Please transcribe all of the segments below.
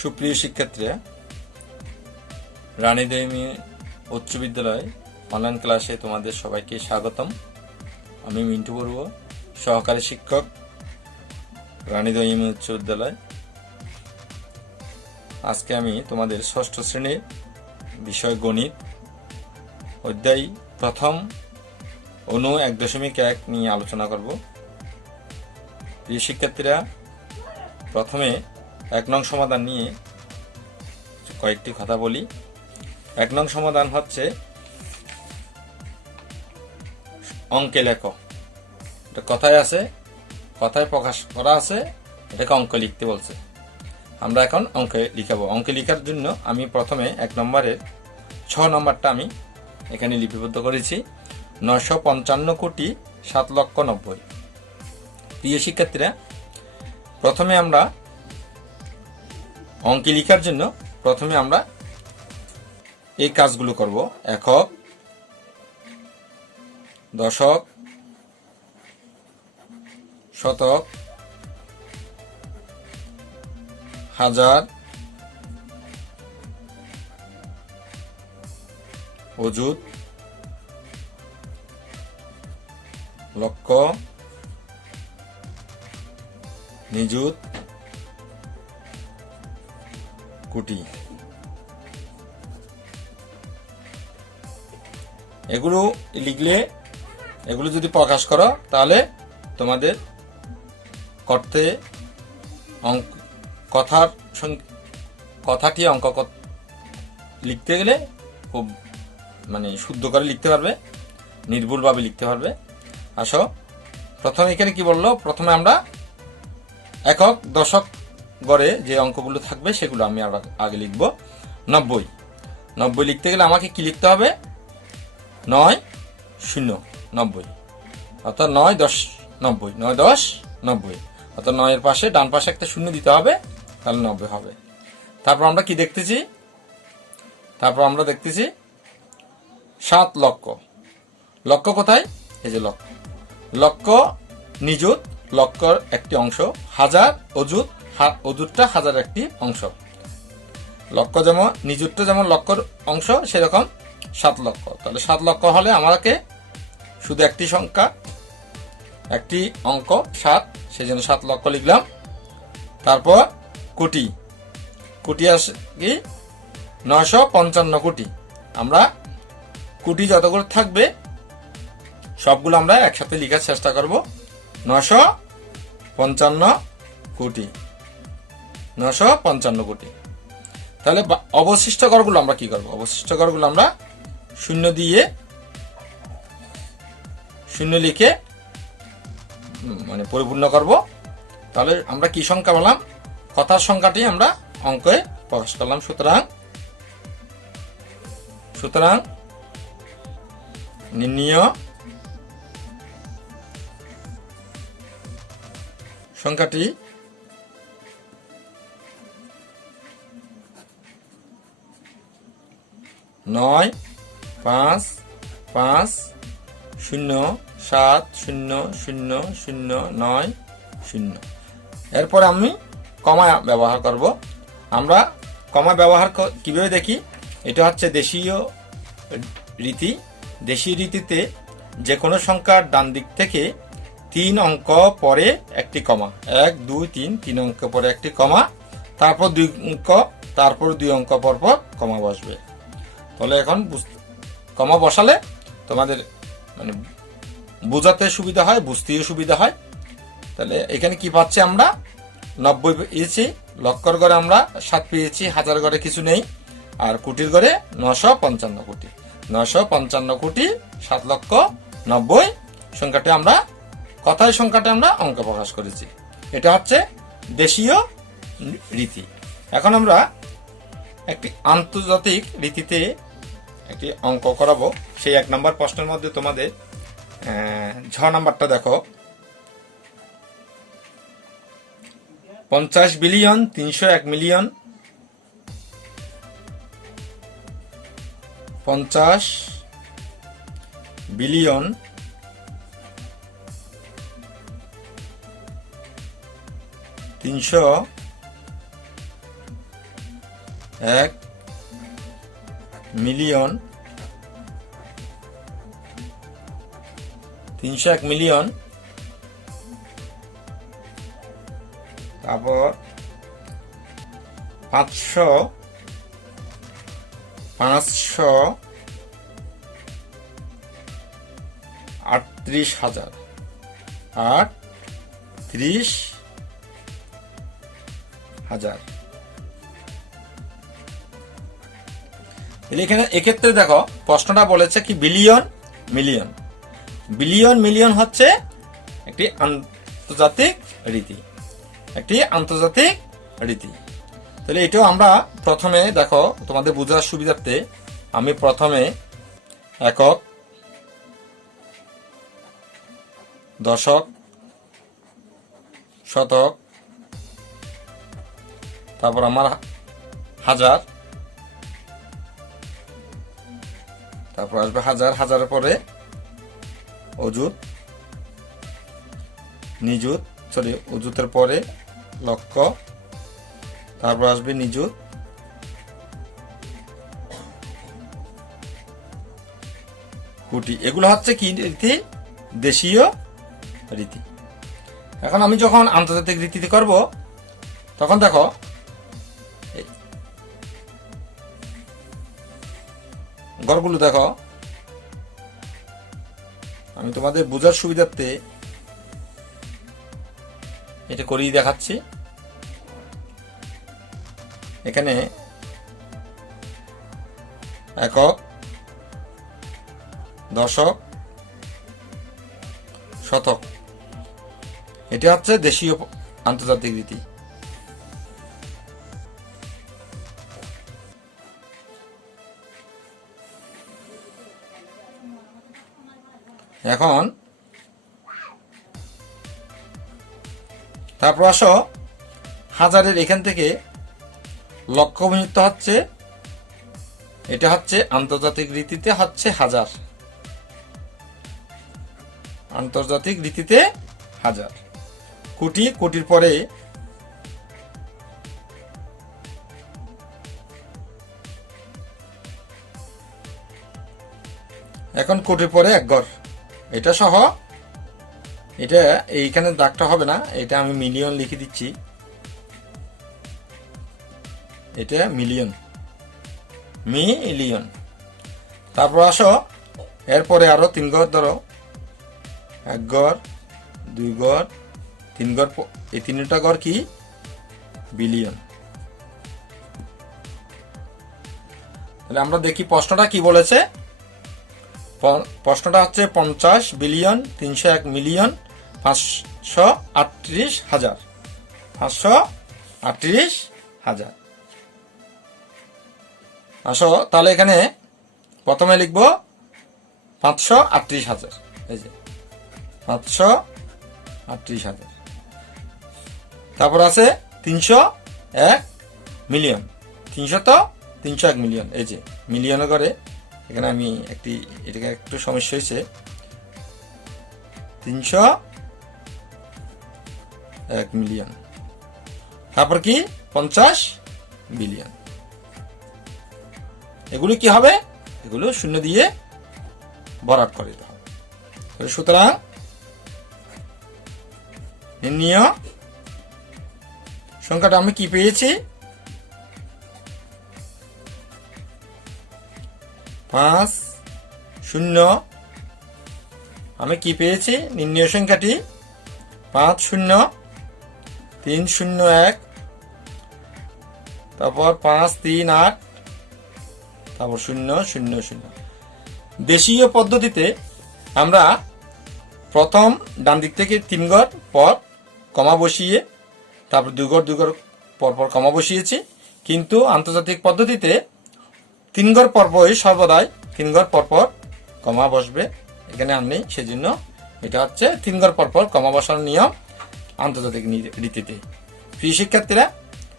সুপ্রিয় শিক্ষার্থীরা, রানী দেবী উচ্চ বিদ্যালয় অনলাইন ক্লাসে তোমাদের সবাইকে স্বাগতম। আমি মিন্টু বড়ুয়া, সহকারী শিক্ষক, রানী দেবী উচ্চ বিদ্যালয়। আজকে আমি তোমাদের ষষ্ঠ শ্রেণীর বিষয় গণিত অধ্যায় প্রথম অনু 1.1 নিয়ে আলোচনা করব। প্রিয় শিক্ষার্থীরা, প্রথমে 1 নং সমাধান নিয়ে কয়েকটি কথা বলি। 1 নং সমাধান হচ্ছে অঙ্কে লেখো। এটা কথায় আছে, কথায় প্রকাশ করা আছে, এটাকে অঙ্ক লিখতে বলছে। আমরা এখন অঙ্কে লিখাবো। অঙ্কে লিখার জন্য আমি প্রথমে 1 নম্বরের 6 নম্বরটা আমি এখানে লিপিবদ্ধ করেছি। 955,7,90,000। প্রিয় শিক্ষার্থীরা, প্রথমে আমরা অঙ্কে লিখার জন্য প্রথমে আমরা এই কাজগুলো করব। একক, দশক, শতক, হাজার, অযুত, লক্ষ, নিযুত, কোটি। এগুলো লিখলে, এগুলো যদি প্রকাশ করো তাহলে তোমাদের করতে কথাটি অঙ্ক লিখতে গেলে খুব শুদ্ধ করে লিখতে পারবে, নির্ভুলভাবে লিখতে পারবে। আসো, প্রথমে এখানে কি বললো, প্রথমে আমরা একক, দশক গড়ে যে অঙ্কগুলো থাকবে সেগুলো আমি আগে লিখব। 90 লিখতে গেলে আমাকে কি লিখতে হবে? 9 0 90, অর্থাৎ 9 10 90, 9 10 90, অর্থাৎ 9 এর পাশে ডান পাশে একটা শূন্য দিতে হবে, তাহলে 90 হবে। তারপর আমরা কি দেখতেছি? তারপর আমরা দেখতেছি 7 লক্ষ। লক্ষ কোথায়? এই যে লক্ষ। লক্ষ নিযুত, লক্ষর একটি অংশ। হাজার অযুত, অযুতটা হাজার একটি অংশ। লক্ষ যেমন, নিযুতটা যেমন লক্ষর অংশ, সেরকম 7 লক্ষ। তাহলে 7 লক্ষ হলে আমাকে শুধু একটি সংখ্যা, একটি অঙ্ক 7, সেই জন্য 7 লক্ষ লিখলাম। তারপর কোটি। কোটি আসে কি? 955 কোটি। আমরা কোটি যতগুলো থাকবে সবগুলো আমরা একসাথে লেখার চেষ্টা করব। 955 কোটি, 955 কোটি। তাহলে অবশিষ্ট ঘরগুলো আমরা কি করব? অবশিষ্ট ঘরগুলো আমরা শূন্য দিয়ে, শূন্য লিখে পরিপূর্ণ করব। তাহলে আমরা কি সংখ্যা পেলাম? কথার সংখ্যাটি আমরা অঙ্কে প্রকাশ করলাম। সুতরাং নির্ণীয় সংখ্যাটি 955070009 এরপর আমি কমা ব্যবহার করব। আমরা কমা ব্যবহার কিভাবে দেখি? এটা হচ্ছে দেশীয় রীতি। দেশীয় রীতিতে যে কোনো সংখ্যার ডান দিক থেকে 3 অঙ্ক পরে একটি কমা, 1 2 3 অঙ্ক পরে একটি কমা, তারপর 2 অঙ্ক, তারপর 2 অঙ্ক পর পর কমা বসবে। তাহলে এখন কমা বসালে তোমাদের বোঝাতে সুবিধা হয়, বুঝতেও সুবিধা হয়। তাহলে এখানে কি পাচ্ছি আমরা? 90 পেয়েছি। লক্ষর ঘরে আমরা 7 পেয়েছি, হাজার ঘরে কিছু নেই, আর কোটির ঘরে 955 কোটি। 955 কোটি 7,90,000 সংখ্যাটি আমরা, কথায় সংখ্যাটি আমরা অঙ্ক প্রকাশ করেছি। এটা হচ্ছে দেশীয় রীতি। এখন আমরা একটি আন্তর্জাতিক রীতিতে একটি অঙ্ক করাবো। সেই 1 নম্বর প্রশ্নের মধ্যে তোমাদের 6 নম্বরটা দেখো। 50,301,000,000, 50,301,000,000 1 মিলিয়ন, 301 মিলিয়ন, তারপর 538,000, 38,000। এখানে এক্ষেত্রে দেখো প্রশ্নটা বলেছে কি বিলিয়ন মিলিয়ন। বিলিয়ন মিলিয়ন হচ্ছে একটি আন্তর্জাতিক রীতি, একটি আন্তর্জাতিক রীতি। তাহলে এটাও আমরা প্রথমে দেখো তোমাদের বোঝার সুবিধার্থে আমি প্রথমে একক, দশক, শতক, তারপর আমার হাজার, তারপর আসবে হাজার, হাজারের পরে অযুত, নিযুত, সরি অযুতের পরে লক্ষ, তারপর আসবে নিযুত, কোটি। এগুলো হচ্ছে কি রীতি? দেশীয় রীতি। এখন আমি যখন আন্তর্জাতিক রীতিতে করব তখন দেখো গড়গুলো দেখো, আমি তোমাদের বোঝার সুবিধার্থে এটা করেই দেখাচ্ছি। এখানে একক, দশক, শতক, এটা হচ্ছে দেশীয় আন্তর্জাতিক রীতি। এখন তারপর আসো হাজারের এখান থেকে লক্ষ বিভক্ত হচ্ছে, এটা হচ্ছে আন্তর্জাতিক রীতিতে হচ্ছে হাজার, আন্তর্জাতিক রীতিতে হাজার। কোটি, কোটির পরে এখন কোটির পরে এক গড়, এটা সহ এটা এইখানে দাগটা হবে না, এটা আমি মিলিয়ন লিখে দিচ্ছি, এটা মিলিয়ন, মিলিয়ন। তারপর আসো এরপরে আরো 3 গড় ধরো, 1 গড়, 2 গড়, 3 গড়, এই 3টা গড় কি? বিলিয়ন। তাহলে আমরা দেখি প্রশ্নটা কি বলেছে। প্রশ্নটা হচ্ছে 50 বিলিয়ন 301 মিলিয়ন 538,000, 538,000। আসো তাহলে এখানে প্রথমে লিখব 538,000, এই যে 538,000। তারপর আছে 301 মিলিয়ন, 301 মিলিয়ন, এই যে মিলিয়নে করে এখানে আমি এটাকে একটু সমস্যা হয়েছে, 301 মিলিয়ন। তারপর কি 50 বিলিয়ন। এগুলো কি হবে? এগুলো শূন্য দিয়ে ভরাট করে দিতে হবে। সুতরাং নির্ণীয় সংখ্যাটা আমি কি পেয়েছি? 50। আমি কি পেয়েছি? নির্ণীয় সংখ্যাটি 50301, তারপর 538, তারপর 000। দেশীয় পদ্ধতিতে আমরা প্রথম ডান দিক থেকে 3 গড় পর কমা বসিয়ে তারপর 2 গড় 2 গড় পরপর কমা বসিয়েছি, কিন্তু আন্তর্জাতিক পদ্ধতিতে 3 গড় পরপরই সর্বদাই 3 গড় পরপর কমা বসবে, এখানে আর নেই, সেজন্য এটা হচ্ছে 3 গড় পরপর কমা বসানোর নিয়ম আন্তর্জাতিক রীতিতে। প্রিয় শিক্ষার্থীরা,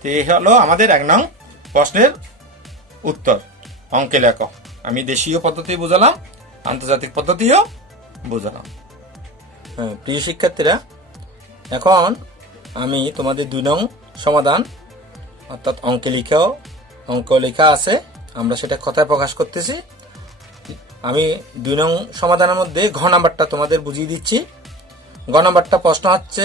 তো এই হলো আমাদের 1 নং প্রশ্নের উত্তর। অঙ্কে লেখো। আমি দেশীয় পদ্ধতি বোঝালাম, আন্তর্জাতিক পদ্ধতিও বোঝালাম। প্রিয় শিক্ষার্থীরা, এখন আমি তোমাদের 2 নং সমাধান অর্থাৎ অঙ্কে লিখেও অঙ্ক লেখা আছে, আমরা সেটা কথায় প্রকাশ করতেছি। আমি 2 নং সমাধানের মধ্যে ঘ নাম্বারটা তোমাদের বুঝিয়ে দিচ্ছি। ঘ নাম্বারটা প্রশ্ন হচ্ছে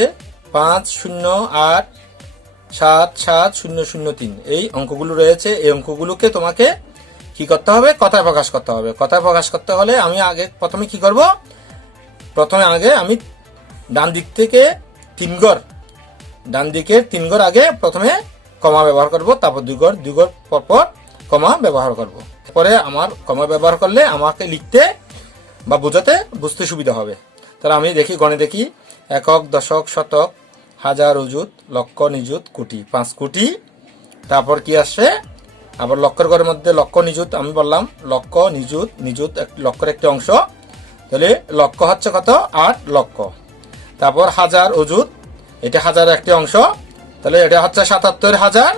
50877003 এই অঙ্কগুলো রয়েছে। এই অঙ্কগুলোকে তোমাকে কি করতে হবে? কথায় প্রকাশ করতে হবে। কথায় প্রকাশ করতে হলে আমি প্রথমে কি করব? প্রথমে আমি ডান দিক থেকে 3 ঘর, ডান দিকের 3 ঘর আগে প্রথমে কমা ব্যবহার করব, তারপর 2 ঘর পরপর কমা ব্যবহার করব। পরে আমার কমা ব্যবহার করলে আমাকে লিখতে বা বুঝতে সুবিধা হবে। তাহলে আমি দেখি, গণে দেখি, একক, দশক, শতক, হাজার, অযুত, লক্ষ, নিযুত, কোটি, 5 কোটি। তারপর কি আসছে? আবার লক্ষের ঘরের মধ্যে লক্ষ, নিযুত, আমি বললাম লক্ষ, নিযুত লক্ষের একটি অংশ। তাহলে লক্ষ হচ্ছে কত? 8 লক্ষ। তারপর হাজার, অযুত, এটা হাজারের একটি অংশ, তাহলে এটা হচ্ছে 77,000।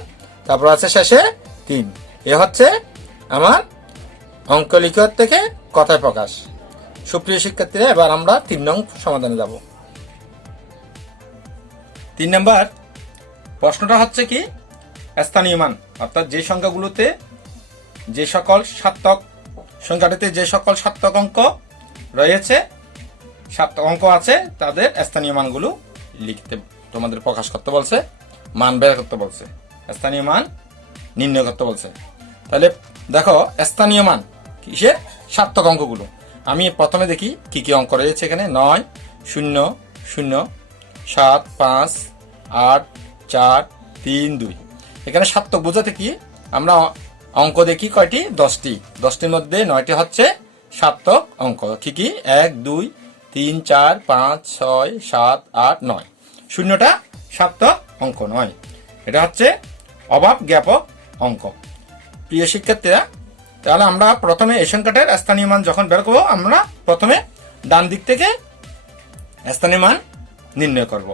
তারপর আছে শেষে 3। এ হচ্ছে আমার অঙ্ক লিখার থেকে কথায় প্রকাশ। সুপ্রিয় শিক্ষার্থীরা, এবার আমরা 3 নং সমাধানে যাব। 3 নম্বর প্রশ্নটা হচ্ছে কি? স্থানীয় মান, অর্থাৎ যে সংখ্যাগুলোতে যে সকল সার্থক সংখ্যাটিতে যে সকল সার্থক অঙ্ক রয়েছে, সার্থক অঙ্ক আছে, তাদের স্থানীয় মানগুলো লিখতে তোমাদের প্রকাশ করতে বলছে, মান বের করতে বলছে, স্থানীয় মান নির্ণয় করতে বলছে। তাহলে দেখো, স্থানীয় মান কিসের? সার্থক অঙ্কগুলো। আমি প্রথমে দেখি কি কি অঙ্ক রয়েছে এখানে। 9, 0, 0, 7, 5, 8, 4, 3, 2। এখানে সার্থক বোঝাতে কি আমরা অঙ্ক দেখি কয়টি? 10টি। 10টির মধ্যে 9টি হচ্ছে সার্থক অঙ্ক। কি কি? 1, 2, 3, 4, 5, 6, 7, 8, 9। 0টা সার্থক অঙ্ক নয়, এটা হচ্ছে অভাব জ্ঞাপক অঙ্ক। প্রিয় শিক্ষার্থীরা, তাহলে আমরা প্রথমে এই সংখ্যাটার স্থানীয় মান যখন বের করবো, আমরা প্রথমে ডান দিক থেকে স্থানীয় মান নির্ণয় করব।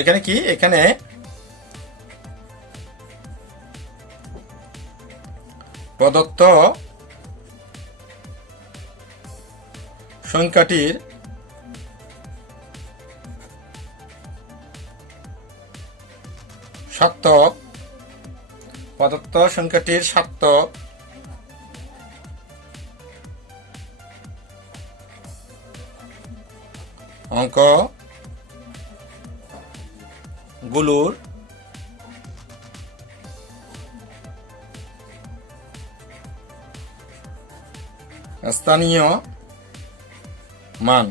এখানে কি? এখানে প্রদত্ত সংখ্যাটির সার্থক, প্রদত্ত সংখ্যাটির সার্থক অঙ্ক গুলোর স্থানীয় মান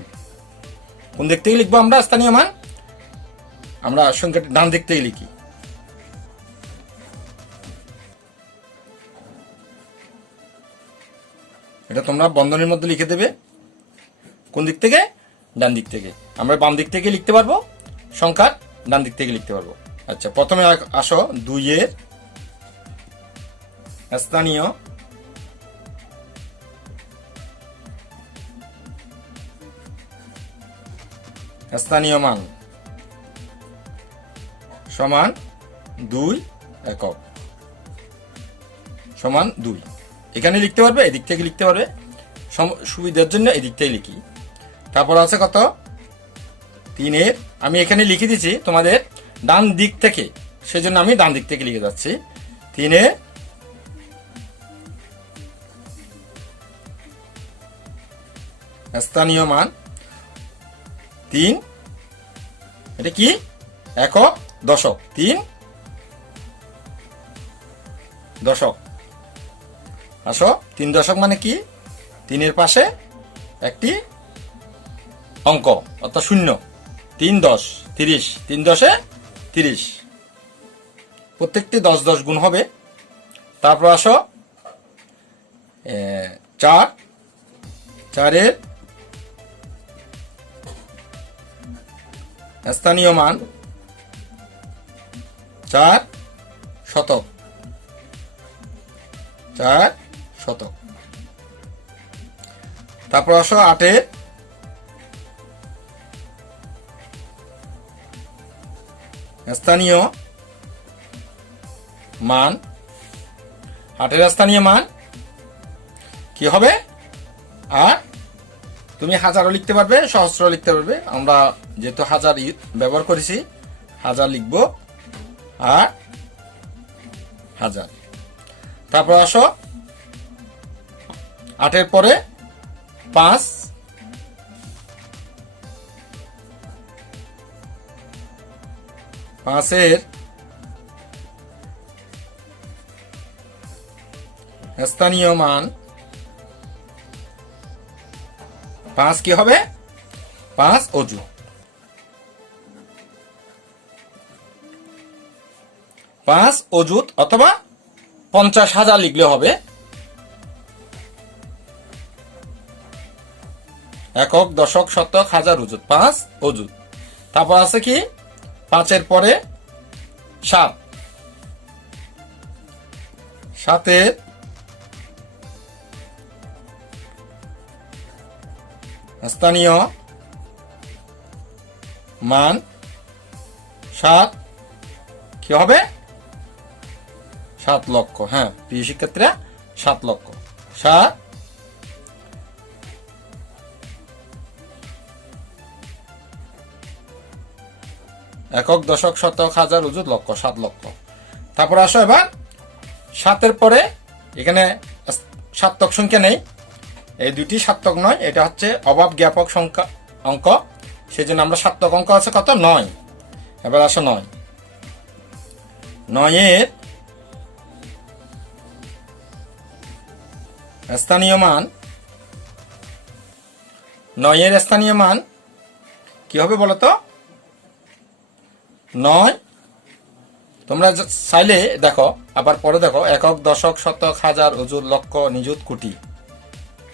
কোন দিক থেকে লিখবো? আমরা স্থানীয় মান আমরা সংখ্যাটি ডান দিক থেকে লিখি। এটা তোমরা বন্ধনীর মধ্যে লিখে দেবে। কোন দিক থেকে? ডান দিক থেকে। আমরা বাম দিক থেকে লিখতে পারবো, সংখ্যা ডান দিক থেকে লিখতে পারবো। আচ্ছা, প্রথমে আসো 2 এর স্থানীয় মান সমান 2 একক সমান 2। এখানে লিখতে পারবে, এদিক থেকে লিখতে পারবে, সুবিধার জন্য এদিক থেকে লিখি। তারপর আছে কত? 3 এর, আমি এখানে লিখে দিচ্ছি তোমাদের ডান দিক থেকে, সেজন্য আমি ডান দিক থেকে লিখে যাচ্ছি। 3 এর স্থানীয় মান 3, এটা কি? একক, দশক, 3 দশক। আসো, 3 দশক মানে কি? 3 এর পাশে একটি অঙ্ক, অর্থাৎ 0। 3 10 30, 3 10 30, প্রত্যেকটি 10 10 গুণ হবে। তারপর আসো 4 এর স্থানীয় মান 4 শতক, 4 শতক। তারপর আসো 8 এর স্থানীয় মান, 8 এর স্থানীয় মান কি হবে? আর তুমি হাজারও লিখতে পারবে, সহস্র লিখতে পারবে। আমরা যেহেতু হাজার ব্যবহার করেছি, হাজার লিখব, আর হাজার। তারপর আসো 8 পরে 5, 5 স্থানীয় মান 5 কি হবে? 5 অযুত। 5 অযুত অথবা 50,000 লিখলে হবে। একক, দশক, শতক, হাজার, অযুত। 5 অযুত। তারপর আছে কি 5 পরে 7, 7 স্থানীয় মান 7 কি হবে? 7 লক্ষ। হ্যাঁ প্রিয় শিক্ষার্থীরা, 7 লক্ষ। 7 একক, দশক, শতক, হাজার, অযুত, লক্ষ, 7 লক্ষ। তারপর আসো এবার 7 পরে এখানে সার্থক সংখ্যা নেই, এই দুটি সার্থক নয়, এটা হচ্ছে অভাব জ্ঞাপক সংখ্যা অঙ্ক, সেজন্য আমরা সার্থক অঙ্ক আছে কত? 9। এবার আসো 9, 9 স্থানীয় মান, 9 স্থানীয় মান কি হবে বলতো? 9 তোমরা চাইলে দেখো, আবার পরে দেখো, একক, দশক, শতক, হাজার, অযুত, লক্ষ, নিযুত, কোটি।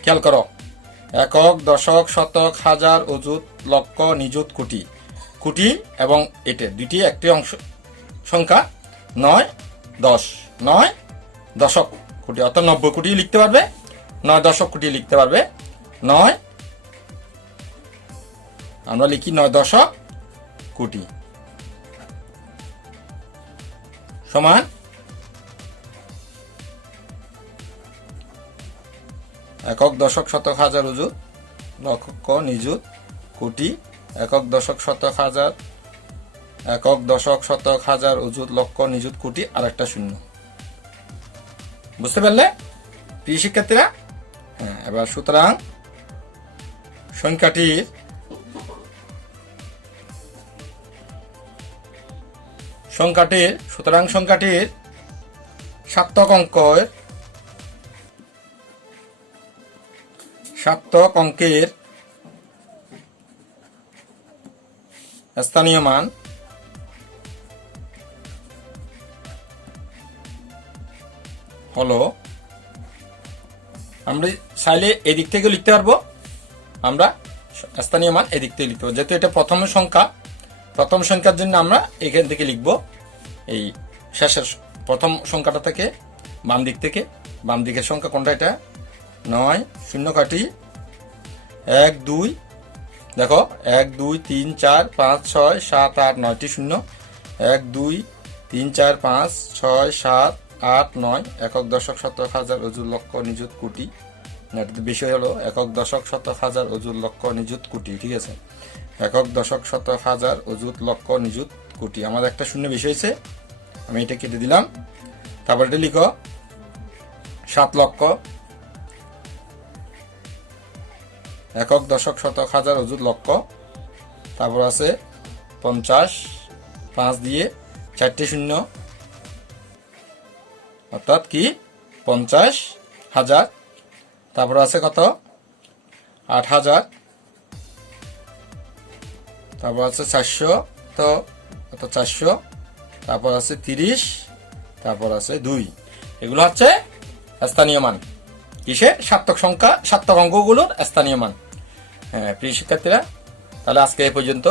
খেয়াল করো, একক, দশক, শতক, হাজার, অযুত, লক্ষ, নিযুত, কোটি। কোটি এবং এটা দুটি একটি অংশ সংখ্যা 9, 10, 9 দশক কোটি, অর্থাৎ 90 কোটি লিখতে পারবে, 9 দশক কোটি লিখতে পারবে। 9 আমরা লিখি 9 দশক কোটি সমান একক, দশক, শতক, হাজার, অযুত, লক্ষ, নিযুত, কোটি। একক, দশক, শতক, হাজার, একক, দশক, শতক, হাজার, অযুত, লক্ষ, নিযুত, কোটি, আর একটা শূন্য। বুঝতে পারলে প্রিয় শিক্ষার্থীরা? হ্যাঁ, এবার সুতরাং সংখ্যাটির সার্থক অঙ্কের স্থানীয় মান হলো, আমরা চাইলে এদিক থেকে লিখতে পারবো, আমরা স্থানীয় মান এদিক থেকে লিখতে পারবো, যেহেতু এটা প্রথম সংখ্যার জন্য আমরা এখান থেকে লিখবো, এই শেষের প্রথম সংখ্যাটা থেকে বাম দিক থেকে। বাম দিকের সংখ্যা কোনটা? এটা 9, শূন্য কাটি 1 2, দেখো 1 2 3 4 5 6 7 8 9টি শূন্য, 1 2 3 4 5 6 7 8 9, একক, দশক, শতক, হাজার, অযুত, লক্ষ, নিযুত, কোটি। এটা তো বেশি হলো, একক, দশক, শতক, হাজার, অযুত, লক্ষ, নিযুত, কোটি। ঠিক আছে, একক, দশক, শতক, হাজার, অযুত, লক্ষ, নিযুত, কোটি। আমাদের একটা শূন্য বেশি হয়েছে, আমি এটা কেটে দিলাম। তারপর এটা লিখো 7 লক্ষ, একক, দশক, শতক, হাজার, অযুত, লক্ষ। তারপর আছে 50, 5 দিয়ে 4টি শূন্য, অর্থাৎ কি 50,000। তারপর আছে কত? 8,000। তারপর আছে 400, তো 400। তারপর আছে 30, তারপর আছে 2। এগুলো হচ্ছে স্থানীয় মান। কিসে? সার্থক অঙ্কগুলোর স্থানীয় মান। হ্যাঁ প্রিয় শিক্ষার্থীরা, তাহলে আজকে এই পর্যন্ত।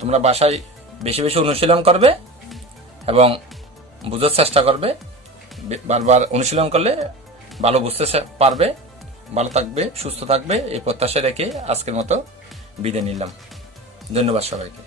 তোমরা বাসায় বেশি বেশি অনুশীলন করবে এবং বোঝার চেষ্টা করবে। বারবার অনুশীলন করলে ভালো বুঝতে পারবে, ভালো থাকবে, সুস্থ থাকবে, এই প্রত্যাশা রেখে আজকের মতো বিদায় নিলাম। ধন্যবাদ সবাইকে।